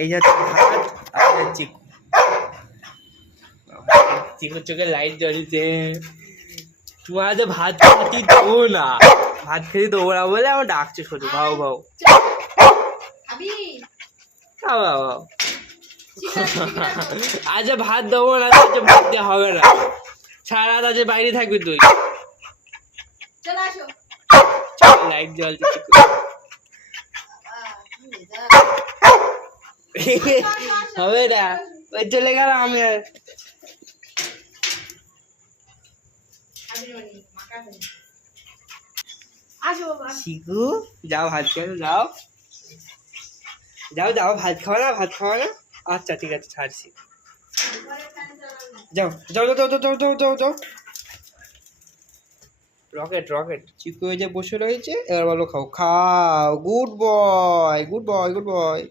এই হচ্ছে ভাত আর চিকু। চিকুর চোখে লাইট জ্বলছে। তোমার তো ভাত খেতে দেবো না, ভাত খেতে দেবো না বলে আমার ডাকছে শুধু ভাও ভাও ভাও। আজ ভাত দেবো না, আজ ভাত দেওয়া হবে না, সারা রাত আজ বাইরে থাকবি তুই। লাইট জ্বলছে চিকু। হবে না, ওই চলে গেল। আমি চিকু যাও ভাত খাও, যাও যাও যাও, ভাত খাওয়া না, ভাত খাওয়া না। আচ্ছা ঠিক আছে, ছাড়ছি। যাও যাও যাও যাও যাও যাও যাও যাও। Rocket rocket. চিকু যে বসে রয়েছে, এবার বলো খাও খাও। Good boy good boy good boy.